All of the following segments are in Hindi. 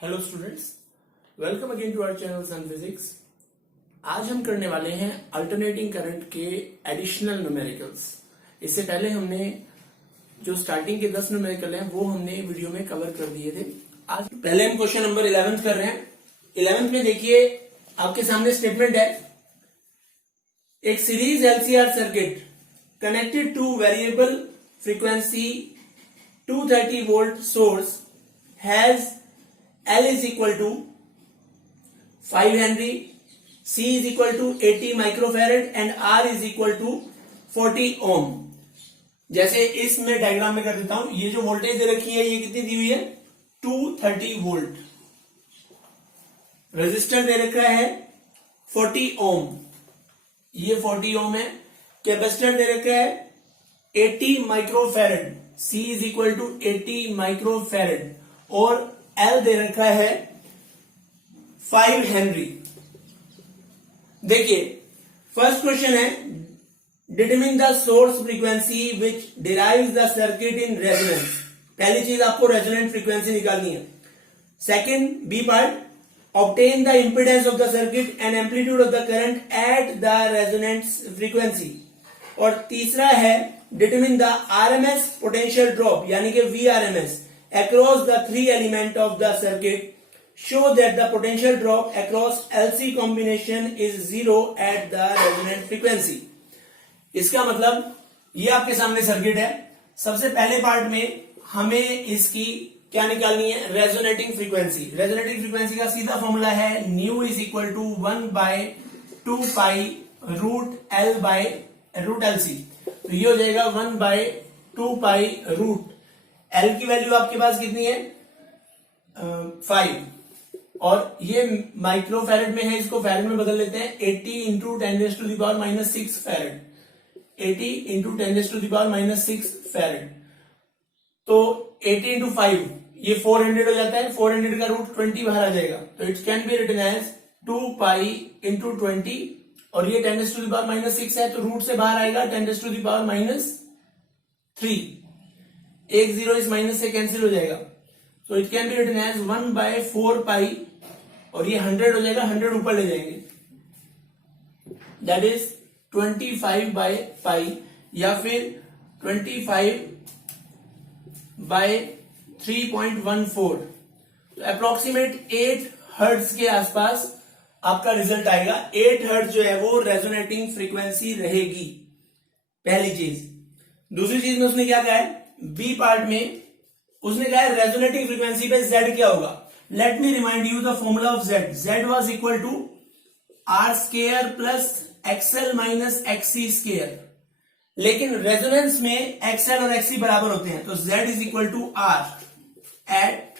Hello students, welcome again to our channel sun physics. आज हम करने वाले हैं अल्टरनेटिंग करंट के एडिशनल न्यूमेरिकल्स। इससे पहले हमने जो स्टार्टिंग के 10 न्यूमेरिकल हैं वो हमने वीडियो में कवर कर दिए थे। आज पहले हम क्वेश्चन नंबर 11 कर रहे हैं। 11 में देखिए आपके सामने स्टेटमेंट है, एक series LCR circuit connected two variable frequency 230 volt source has L is equal to 5 Henry, C is equal to 80 microfarad and R is equal to 40 ohm। जैसे इसमें डायग्राम में कर देता हूं, ये जो वोल्टेज दे रखी है ये कितनी दी हुई है 230 वोल्ट। रेजिस्टर दे रखा है 40 ओम, ये 40 ओम है। कैपेसिटर दे रखा है 80 microfarad, C is equal to 80 microfarad और L दे रखा है 5 हेनरी। देखिए फर्स्ट क्वेश्चन है, determine the source frequency which derives the circuit in resonance. पहली चीज आपको रेजोनेंट फ्रीक्वेंसी निकालनी है। Second B part, obtain the impedance of the circuit and amplitude of the current at the resonance frequency. और तीसरा है, determine the RMS potential drop यानी कि VRMS across the three element of the circuit, show that the potential drop across LC combination is zero at the resonant frequency। इसका मतलब ये आपके सामने सर्किट है। सबसे पहले पार्ट में हमें इसकी क्या निकालनी है, रेजोनेटिंग फ्रीक्वेंसी। रेजोनेटिंग फ्रीक्वेंसी का सीधा फॉर्मूला है nu is equal to 1/2 pi root L by root L C. तो ये हो जाएगा 1/2 पाई रूट एल की वैल्यू आपके पास कितनी है 5 और ये माइक्रोफैरड में है, इसको फैरड में बदल लेते हैं। 80 इंटू 10⁻⁻6 फैरड, 80 इंटू 10⁻⁻6 फैरड। तो 80 इंटू 5 ये 400 हो जाता है। 400 का रूट 20 बाहर आ जाएगा, तो it can be written as 2 pi into 20 और ये 10⁻⁻6 है तो रूट से बाहर आएगा 10⁻⁻3। एक जीरो इस माइनस से कैंसिल हो जाएगा, तो it can be written as 1/4 pi और ये 100 हो जाएगा, 100 ऊपर ले जाएंगे, दैट इज 25/पाई या फिर 25/3.14। तो अप्रोक्सीमेट 8 हर्ट्ज के आसपास आपका रिजल्ट आएगा। 8 हर्ट्ज जो है वो रेजोनेटिंग फ्रीक्वेंसी रहेगी, पहली चीज। दूसरी चीज में उसने क्या कहा है, बी पार्ट में उसने कहा है रेजोनेटिंग फ्रीक्वेंसी पे Z क्या होगा। Let me remind you the formula of Z। Z was equal to R square plus XL minus XC square, लेकिन रेजोनेंस में एक्सएल और एक्सी बराबर होते हैं, तो Z is equal to R at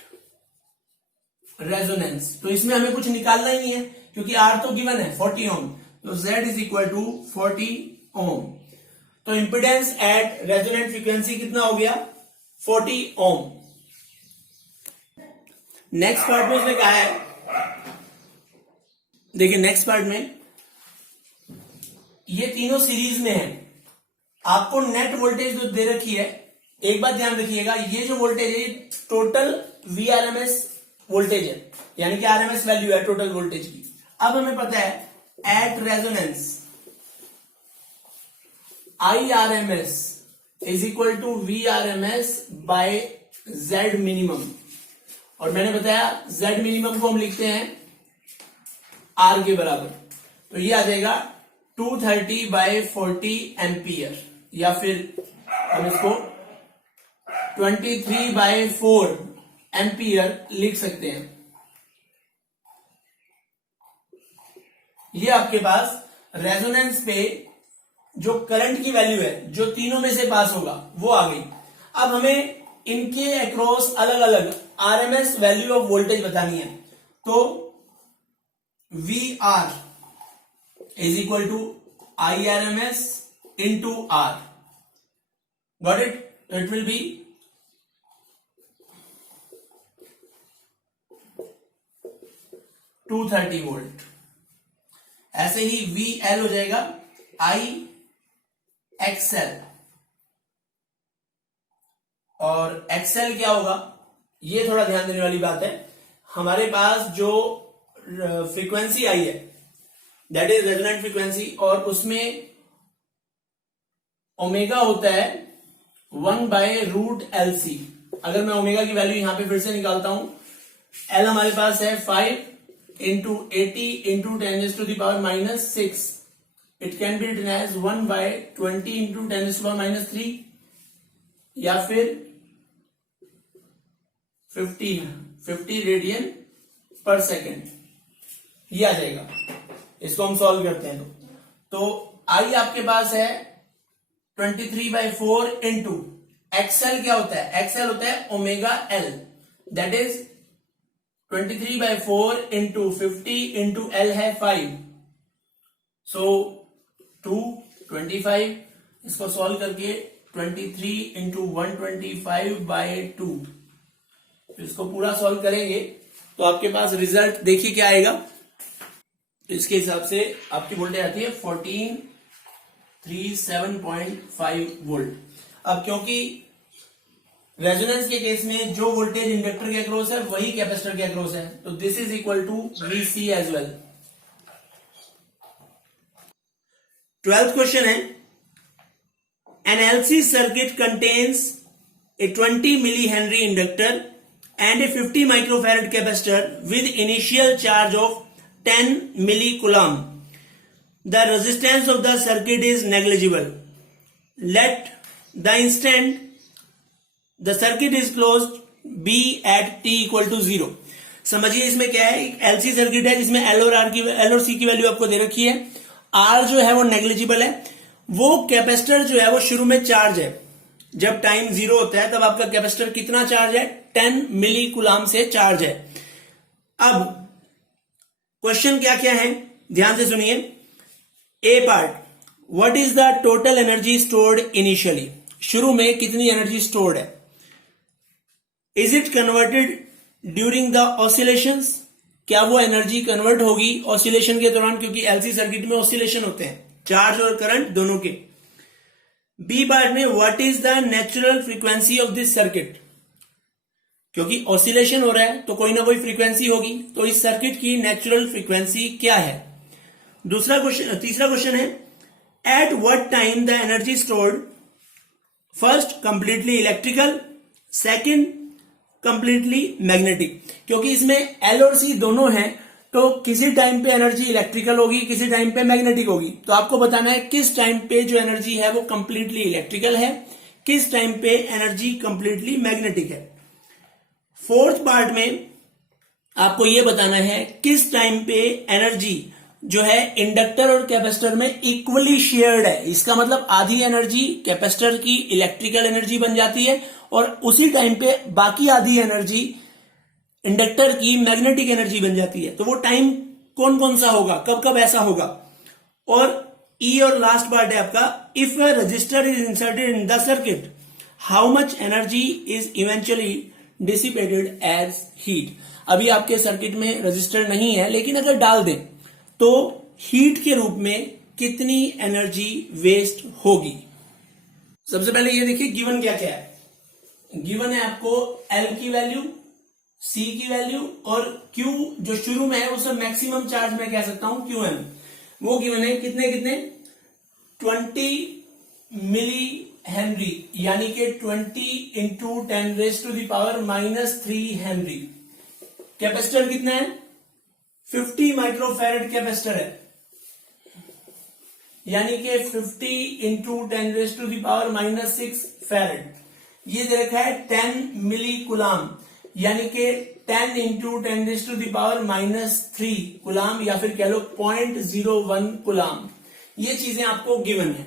resonance. तो इसमें हमें कुछ निकालना ही नहीं है क्योंकि R तो गिवन है 40 ओम, तो Z इज इक्वल टू 40 ओम। तो इंपिडेंस एट रेजोनेंट फ्रीक्वेंसी कितना हो गया 40 ओम। नेक्स्ट पार्ट में उसने कहा है, देखिए नेक्स्ट पार्ट में ये तीनों सीरीज में है। आपको नेट वोल्टेज जो दे रखी है, एक बात ध्यान रखिएगा, ये जो वोल्टेज है टोटल वीआरएमएस वोल्टेज है, यानी कि आरएमएस वैल्यू है टोटल वोल्टेज की। अब हमें पता है at resonance IRMS is equal to VRMS by Z minimum, और मैंने बताया Z मिनिमम को हम लिखते हैं R के बराबर, तो ये आ जाएगा 230/40 एम्पियर, या फिर हम इसको 23/4 एम्पियर लिख सकते हैं। ये आपके पास रेजोनेंस पे जो करंट की वैल्यू है जो तीनों में से पास होगा वो आ गई। अब हमें इनके अक्रॉस अलग अलग आरएमएस वैल्यू ऑफ वोल्टेज बतानी है, तो VR is equal to IRMS into R, got it. It will be 230 volt. ऐसे ही VL हो जाएगा IXL, और XL क्या होगा, ये थोड़ा ध्यान देने वाली बात है। हमारे पास जो फ्रीक्वेंसी आई है दैट इज रेजोनेंट फ्रीक्वेंसी, और उसमें ओमेगा होता है 1/√LC। अगर मैं ओमेगा की वैल्यू यहां पे फिर से निकालता हूं, एल हमारे पास है 5 into 80 into 10⁻⁻6। It can be written as 1/20 into 10⁻³ या फिर 50 रेडियन पर सेकेंड, ये आ जाएगा। इसको हम सॉल्व करते हैं तो आई आपके पास है 23/4 इंटू एक्सएल क्या होता है, एक्सएल होता है omega L, that is 23/4 into 50 into L है 5, सो 225। इसको सॉल्व करके 23 इंटू 125/2, इसको पूरा सॉल्व करेंगे तो आपके पास रिजल्ट देखिए क्या आएगा। तो इसके हिसाब से आपकी वोल्टेज आती है 1437.5 वोल्ट। अब क्योंकि रेजोनेंस के केस में जो वोल्टेज इंडक्टर के अक्रॉस है वही कैपेसिटर के अक्रॉस है, तो this is equal to VC as well. 12th question है, an LC circuit contains a 20 millihenry inductor and a 50 microfarad capacitor with initial charge of 10 millicoulomb. The resistance of the circuit is negligible. Let the instant the circuit is closed be at t equal to 0. समझिए इसमें क्या है, एक LC सर्किट है जिसमें L और C की वैल्यू आपको दे रखी है। R जो है वो नेग्लिजिबल है, वो कैपेसिटर जो है वो शुरू में चार्ज है, जब टाइम 0 होता है तब आपका कैपेसिटर कितना चार्ज है, 10 मिली कुलाम से चार्ज है। अब क्वेश्चन क्या क्या है ध्यान से सुनिए। A part, what is the total energy stored initially, शुरू में कितनी एनर्जी स्टोर्ड है। Is it converted during the oscillations, क्या वो एनर्जी कन्वर्ट होगी ऑसिलेशन के दौरान, क्योंकि एलसी सर्किट में ऑसिलेशन होते हैं, चार्ज और करंट दोनों के। बी पार्ट में what is the natural frequency of this circuit, क्योंकि ऑसिलेशन हो रहा है तो कोई ना कोई फ्रीक्वेंसी होगी, तो इस सर्किट की नेचुरल फ्रीक्वेंसी क्या है। तीसरा क्वेश्चन है, at what time the energy stored, first completely electrical, second completely magnetic, क्योंकि इसमें एल और सी दोनों हैं तो किसी टाइम पे एनर्जी इलेक्ट्रिकल होगी, किसी टाइम पे मैग्नेटिक होगी, तो आपको बताना है किस टाइम पे जो एनर्जी है वो कंप्लीटली इलेक्ट्रिकल है, किस टाइम पे एनर्जी कंप्लीटली मैग्नेटिक है। फोर्थ पार्ट में आपको यह बताना है किस टाइम पे एनर्जी जो है इंडक्टर और कैपेसिटर में इक्वली शेयर्ड है, इसका मतलब आधी एनर्जी कैपेसिटर की इलेक्ट्रिकल एनर्जी बन जाती है और उसी टाइम पे बाकी आधी एनर्जी इंडक्टर की मैग्नेटिक एनर्जी बन जाती है। तो वो टाइम कौन कौन सा होगा, कब कब ऐसा होगा। और ई और लास्ट पार्ट है आपका, if a register is inserted in the circuit how much energy is eventually dissipated as heat. अभी आपके सर्किट में रजिस्टर नहीं है, लेकिन अगर डाल दें तो हीट के रूप में कितनी एनर्जी वेस्ट होगी। सबसे पहले ये देखिए गिवन क्या क्या है। गिवन है आपको एल की वैल्यू, सी की वैल्यू और क्यू जो शुरू में है उसे मैक्सिमम चार्ज में कह सकता हूं क्यूएम, वो गिवन है कितने 20 मिली हेनरी, यानी कि 20 इंटू 10⁻³ हेनरी। कैपेसिटर कितना है, 50 माइक्रोफैरेड कैपेसिटर है, यानी कि 50 इंटू 10⁻⁻6 फैरेड। ये दे रखा है 10 मिली कुलाम, यानी कि 10 इंटू 10⁻³ कुलाम, या फिर कह लो 0.01 कुलाम। ये चीजें आपको गिवन है।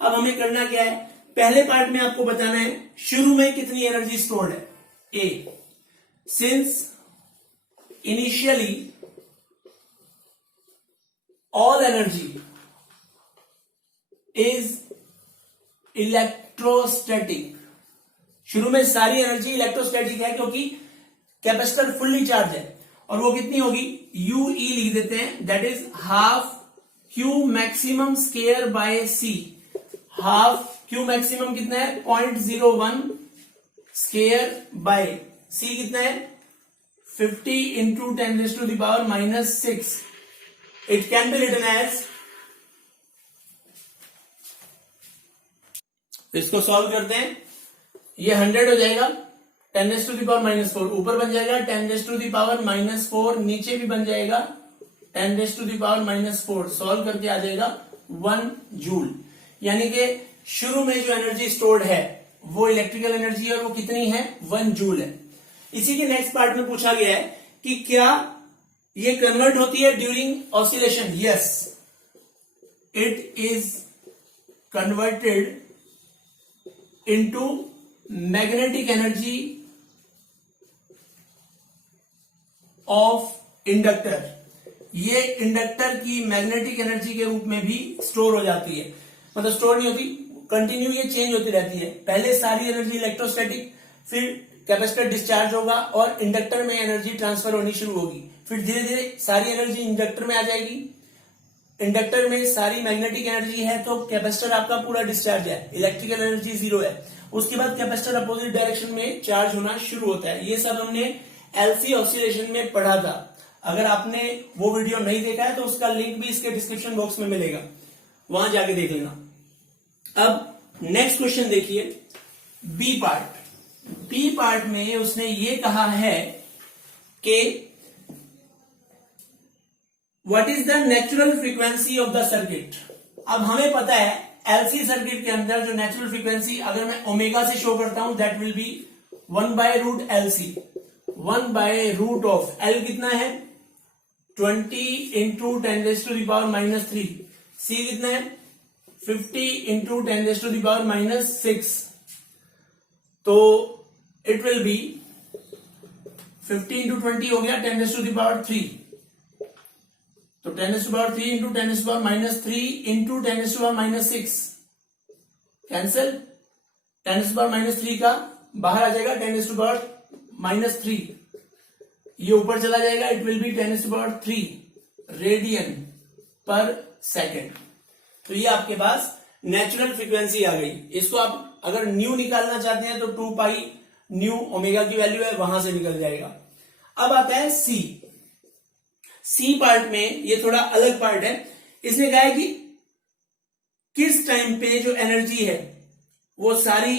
अब हमें करना क्या है, पहले पार्ट में आपको बताना है शुरू में कितनी एनर्जी स्टोर्ड है। A, since initially all energy is electrostatic, शुरू में सारी एनर्जी इलेक्ट्रोस्टैटिक है क्योंकि कैपेसिटर फुल्ली चार्ज है। और वो कितनी होगी, यूई लिख देते हैं, that is half Q maximum square by C. Half Q maximum कितना है 0.01 स्क्वायर बाय सी कितना है 50 into 10 raised to the power minus 6. It can be written as, इसको सॉल्व करते हैं, ये 100 हो जाएगा, 10 raise to the power minus 4 ऊपर बन जाएगा, 10 raise to the power minus 4 नीचे भी बन जाएगा, 10 raise to the power minus 4 solve करके आ जाएगा 1 जूल। यानी कि शुरू में जो एनर्जी स्टोर्ड है वो इलेक्ट्रिकल एनर्जी है और वो कितनी है, 1 जूल है। इसी के नेक्स्ट पार्ट में पूछा गया है कि क्या ये कन्वर्ट होती है during oscillation. Yes, it is converted into magnetic energy of inductor. ये इंडक्टर की मैग्नेटिक एनर्जी के रूप में भी स्टोर हो जाती है, मतलब स्टोर नहीं होती, कंटिन्यू ये चेंज होती रहती है। पहले सारी एनर्जी इलेक्ट्रोस्टैटिक, फिर कैपेसिटर डिस्चार्ज होगा और इंडक्टर में एनर्जी ट्रांसफर होनी शुरू होगी, फिर धीरे धीरे सारी एनर्जी इंडक्टर में आ जाएगी। इंडक्टर में सारी मैग्नेटिक एनर्जी है तो कैपेसिटर आपका पूरा डिस्चार्ज है, इलेक्ट्रिकल एनर्जी 0 है। उसके बाद कैपेसिटर अपोजिट डायरेक्शन में चार्ज होना शुरू होता है। ये सब हमने एलसी ऑसिलेशन में पढ़ा था। अगर आपने वो वीडियो नहीं देखा है तो उसका लिंक भी इसके डिस्क्रिप्शन बॉक्स में मिलेगा, वहां जाके देख लेना। अब नेक्स्ट क्वेश्चन देखिए, बी पार्ट। बी पार्ट में उसने ये कहा है कि what is the natural frequency of the circuit. अब हमें पता है एलसी सर्किट के अंदर जो नेचुरल फ्रीक्वेंसी, अगर मैं ओमेगा से शो करता हूं, that will B 1/√LC, 1/√ L कितना है 20 into 10 raise to the power minus 3, C कितना है 50 into 10 raise to the power minus 6, तो इट विल बी 50 इंटू 20 हो गया 10 रेज़ टू द पावर 3, तो 10 raise to power 3 into 10 raise to power minus 3 into 10 raise to power minus 6 cancel, 10 raise to power minus 3 का बाहर आ जाएगा 10 रेज़ टू पावर माइनस 3, ये ऊपर चला जाएगा, it will be 10 raise to power 3 radian per second. तो ये आपके पास नेचुरल फ्रीक्वेंसी आ गई। इसको आप अगर न्यू निकालना चाहते हैं तो 2 पाई न्यू ओमेगा की वैल्यू है, वहां से निकल जाएगा। अब आता है सी। सी पार्ट में ये थोड़ा अलग पार्ट है। इसने कहा है कि किस टाइम पे जो एनर्जी है वो सारी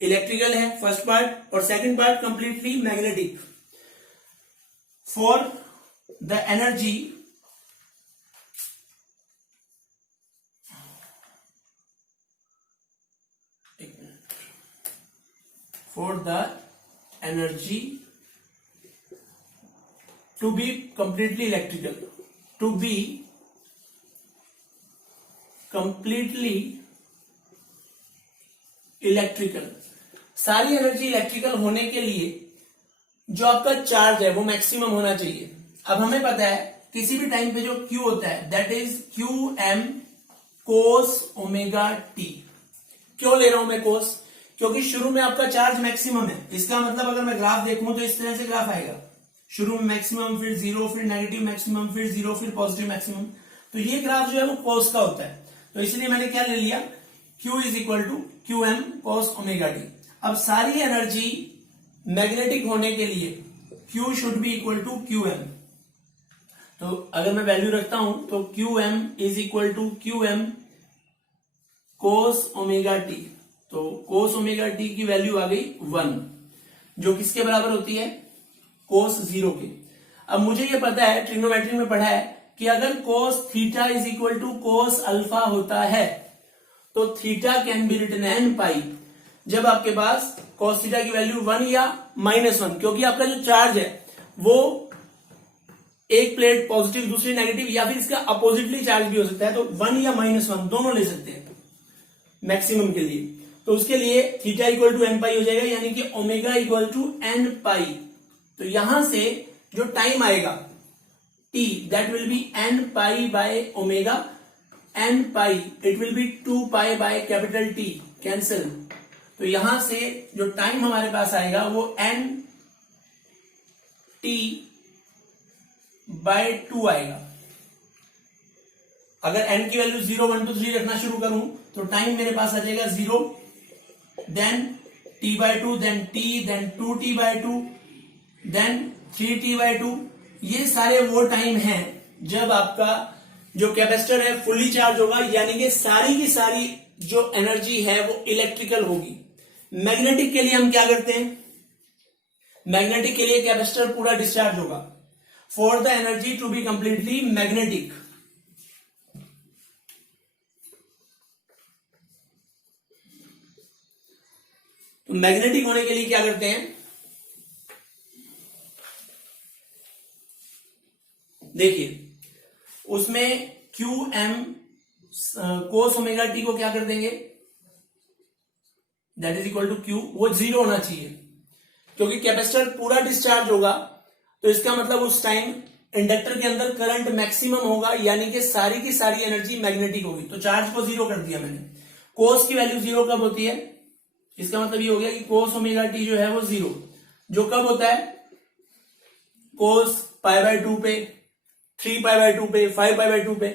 इलेक्ट्रिकल है, फर्स्ट पार्ट, और second part completely magnetic. For the energy to be completely electrical, to be completely electrical, सारी एनर्जी इलेक्ट्रिकल होने के लिए जो आपका चार्ज है वो मैक्सिमम होना चाहिए। अब हमें पता है किसी भी टाइम पे जो Q होता है that is QM cos omega t। क्यों ले रहा हूं मैं cos? क्योंकि शुरू में आपका चार्ज मैक्सिमम है। इसका मतलब अगर मैं ग्राफ देखूं तो इस तरह से ग्राफ आएगा, शुरू में मैक्सिमम, फिर 0, फिर नेगेटिव मैक्सिमम, फिर 0, फिर पॉजिटिव मैक्सिमम। तो ये ग्राफ जो है वो cos का होता है, तो इसलिए मैंने क्या ले लिया, Q is equal to QM cos omega t। अब सारी एनर्जी मैग्नेटिक होने के लिए Q should be equal to QM। तो अगर मैं वैल्यू रखता हूं तो QM is equal to QM cos omega t। तो cos ओमेगा t की वैल्यू आ गई 1, जो किसके बराबर होती है, cos 0 के। अब मुझे ये पता है, ट्रिग्नोमेट्री में पढ़ा है कि अगर cos theta is equal to cos alpha होता है तो theta can be written n pi. जब आपके पास cos थीटा की वैल्यू 1 या -1, क्योंकि आपका जो चार्ज है वो एक प्लेट पॉजिटिव दूसरी नेगेटिव, या फिर इसका अपोजिटली चार्ज भी हो सकता है, तो 1 या -1 दोनों ले सकते हैं मैक्सिमम के लिए। तो उसके लिए theta equal to N pi हो जाएगा, यानी कि omega equal to N pi. तो यहां से जो टाइम आएगा t, that will be N pi by omega, N pi it will be 2 pi by capital T, cancel. तो यहां से जो टाइम हमारे पास आएगा वो एन टी बाय 2 आएगा। अगर n की वैल्यू 0, 1, 2, 3 रखना शुरू करूं तो टाइम मेरे पास आ जाएगा 0, then t/2, then t, then 2t/2, then 3t/2। ये सारे वो टाइम हैं जब आपका जो कैपेसिटर है फुल्ली चार्ज होगा, यानी कि सारी की सारी जो एनर्जी है वो इलेक्ट्रिकल होगी। मैग्नेटिक के लिए हम क्या करते हैं, मैग्नेटिक के लिए कैपेसिटर पूरा डिस्चार्ज होगा for the energy to be completely magnetic. तो मैग्नेटिक होने के लिए क्या करते हैं, देखिए उसमें Q M cos omega T को क्या कर देंगे, that is equal to Q, वो 0 होना चाहिए क्योंकि कैपेसिटर पूरा डिस्चार्ज होगा। तो इसका मतलब उस टाइम इंडक्टर के अंदर करंट मैक्सिमम होगा, यानी कि सारी की सारी एनर्जी मैग्नेटिक होगी। तो चार्ज को 0 कर दिया मैंने। कोस की वैल्यू 0 कब होती है, इसका मतलब ये हो गया कि कोस ओमेगा टी जो है वो 0, जो कब होता है, कोस π/2 पे, 3π/2 पे, 5π/2 पे,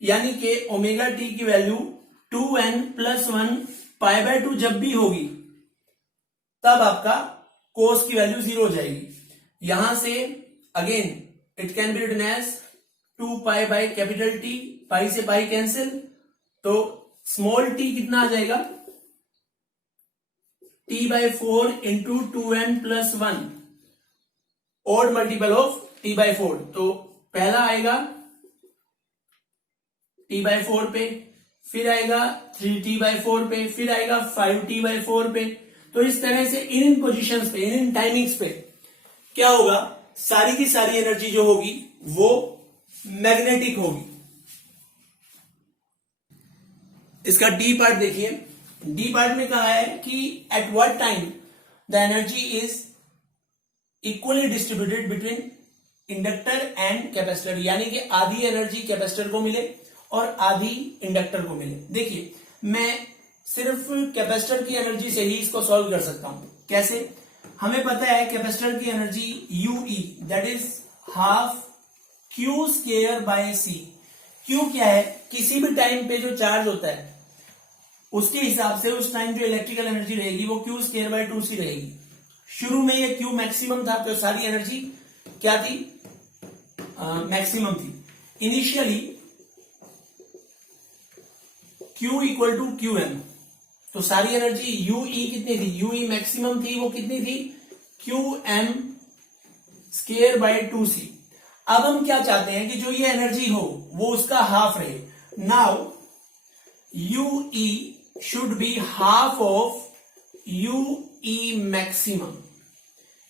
यानी कि ओमेगा टी की वैल्यू 2n+1 π/2 जब भी होगी तब आपका कोस की वैल्यू 0 हो जाएगी। यहां से again it can be written as 2π/T, pi से पाई कैंसिल, तो स्मॉल t कितना आ जाएगा, t/4 into 2n+1, odd multiple of t/4। तो पहला आएगा t/4 पे, फिर आएगा 3t/4 पे, फिर आएगा 5t/4 पे। तो इस तरह से इन पोजीशंस पे, इन टाइमिंग्स पे क्या होगा, सारी की सारी एनर्जी जो होगी वो मैग्नेटिक होगी। इसका डी पार्ट देखिए, डी पार्ट में कहा है कि at what time the energy is equally distributed between inductor and capacitor, यानी कि आधी एनर्जी कैपेसिटर को मिले और आधी इंडक्टर को मिले। देखिए मैं सिर्फ कैपेसिटर की एनर्जी से ही इसको सॉल्व कर सकता हूं। कैसे, हमें पता है कैपेसिटर की energy UE that is half Q²/C। Q क्या है, किसी भी टाइम पे जो चार्ज होता है उसके हिसाब से उस टाइम जो इलेक्ट्रिकल एनर्जी रहेगी वो Q²/2C रहेगी। शुरू में ये Q मैक्सिमम था तो सारी एनर्जी क्या थी, मैक्सिमम थी। Initially Q equal to QM, तो सारी एनर्जी यूई कितनी थी, यूई मैक्सिमम थी, वो कितनी थी, Qm²/2C। अब हम क्या चाहते हैं कि जो ये एनर्जी हो वो उसका हाफ रहे। Now UE should be half of UE maximum.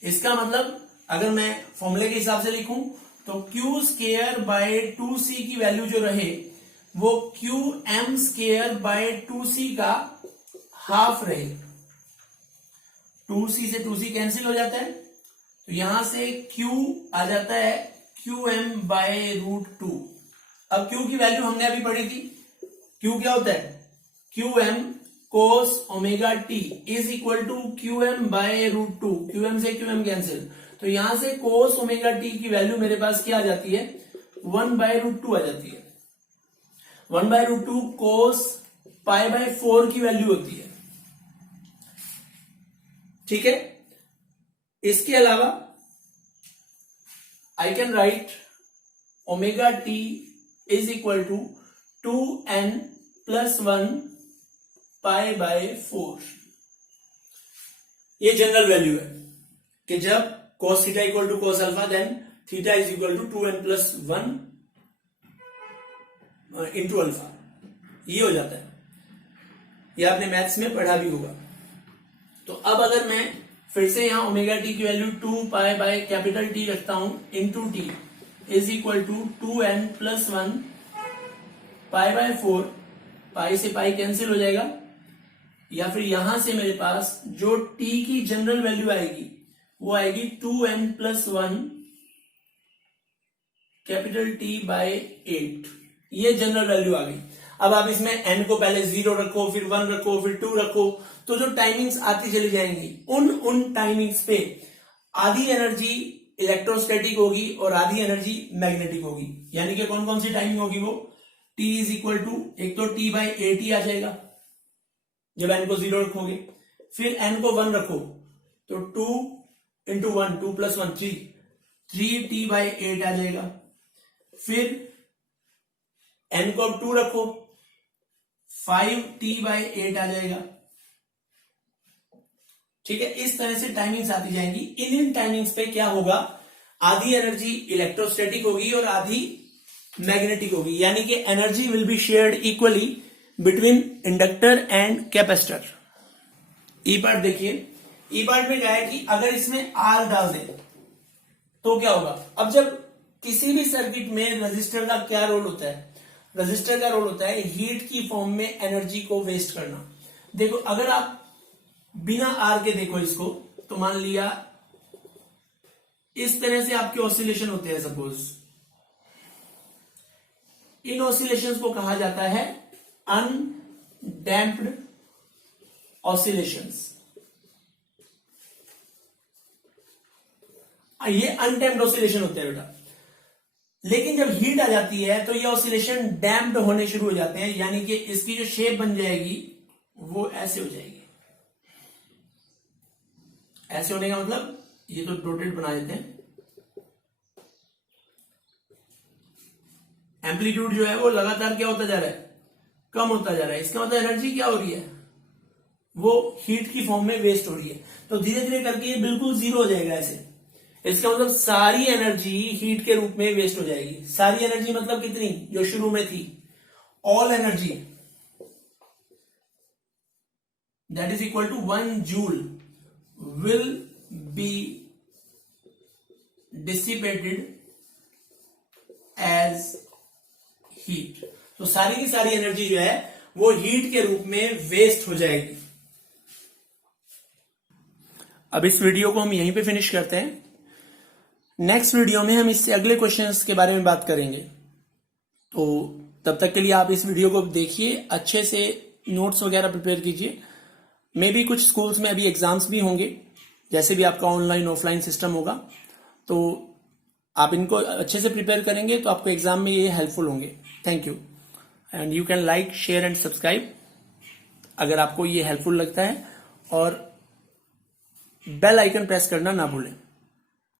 इसका मतलब अगर मैं फॉर्मूले के हिसाब से लिखूं तो Q²/2C की वैल्यू जो रहे वो Qm²/2C का हाफ रहे। 2C से 2C कैंसिल हो जाता है, तो यहां से Q आ जाता है Qm/√2। अब Q की वैल्यू हमने अभी पढ़ी थी, Q क्या होता है, Qm cos omega t is equal to Qm/√2। Qm से Qm कैंसिल, तो यहां से cos ओमेगा t की वैल्यू मेरे पास क्या आ जाती है, 1/√2 आ जाती है। 1/√2 cos π/4 की वैल्यू होती है, ठीक है। इसके अलावा I can write omega T is equal to 2n+1 π/4। ये जनरल वैल्यू है कि जब cos theta equal to cos alpha then theta is equal to 2n+1 into alpha, ये हो जाता है। ये आपने मैथ्स में पढ़ा भी होगा। तो अब अगर मैं फिर से यहां ओमेगा टी की वैल्यू 2π/T रखता हूं into T is equal to 2n+1 π/4, pi से पाई कैंसिल हो जाएगा, या फिर यहां से मेरे पास जो t की जनरल वैल्यू आएगी वो आएगी 2n+1 T/8। ये जनरल वैल्यू आ गई। अब आप इसमें n को पहले 0 रखो, फिर 1 रखो, फिर 2 रखो, तो जो टाइमिंग्स आती चली जाएंगी उन टाइमिंग्स पे आधी एनर्जी इलेक्ट्रोस्टैटिक होगी और आधी एनर्जी मैग्नेटिक होगी। यानी कि कौन कौन सी टाइमिंग होगी वो, t इज इक्वल टू, एक तो T/8 आ जाएगा जब n को 0 रखोगे, फिर n को 1 रखो तो 2 इंटू 1, 2 + 1 3, 3t/8 आ जाएगा। फिर n को अब 2 रखो, 5t/8 आ जाएगा। ठीक है, इस तरह से टाइमिंग्स आती जाएंगी। इन टाइमिंग्स पे क्या होगा, आधी एनर्जी इलेक्ट्रोस्टैटिक होगी और आधी मैग्नेटिक होगी, यानी कि energy will be shared equally between inductor and capacitor. E part देखिए, ई पार्ट में क्या है कि अगर इसमें आर डाल दें तो क्या होगा। अब जब किसी भी सर्किट में रजिस्टर का क्या रोल होता है, रजिस्टर का रोल होता है हीट की फॉर्म में एनर्जी को वेस्ट करना। देखो अगर आप बिना आर के देखो इसको, तो मान लिया इस तरह से आपके ऑसिलेशन होते हैं सपोज, इन ऑसिलेशंस को कहा जाता है अनडैम्प्ड ऑसिलेशंस। ये अनडैम्प्ड ऑसिलेशन होते हैं बेटा। लेकिन जब हीट आ जाती है तो ये ऑसिलेशन डैम्प्ड होने शुरू हो जाते हैं, यानी कि इसकी जो शेप बन जाएगी वो ऐसे हो जाएगी। ऐसे होने का मतलब, ये तो डॉटेड बना देते हैं, एम्पलीट्यूड जो है वो लगातार क्या होता जा रहा है, कम होता जा रहा है। इसका मतलब एनर्जी क्या हो रही है, वो हीट की फॉर्म में वेस्ट हो रही है। तो धीरे धीरे करके ये बिल्कुल जीरो हो जाएगा ऐसे। इसका मतलब सारी एनर्जी हीट के रूप में वेस्ट हो जाएगी। सारी एनर्जी मतलब कितनी, जो शुरू में थी, all energy that is equal to 1 joule will be dissipated as heat. तो सारी की सारी एनर्जी जो है वो हीट के रूप में वेस्ट हो जाएगी। अब इस वीडियो को हम यहीं पे फिनिश करते हैं। नेक्स्ट वीडियो में हम इससे अगले क्वेश्चंस के बारे में बात करेंगे। तो तब तक के लिए आप इस वीडियो को देखिए, अच्छे से नोट्स वगैरह प्रिपेयर कीजिए। मे बी कुछ स्कूल्स में अभी एग्जाम्स भी होंगे, जैसे भी आपका ऑनलाइन ऑफलाइन सिस्टम होगा, तो आप इनको अच्छे से प्रिपेयर करेंगे तो आपको एग्जाम में ये हेल्पफुल होंगे। Thank you and you can like, share and subscribe अगर आपको ये हेल्पफुल लगता है, और बेल आइकन प्रेस करना ना भूलें।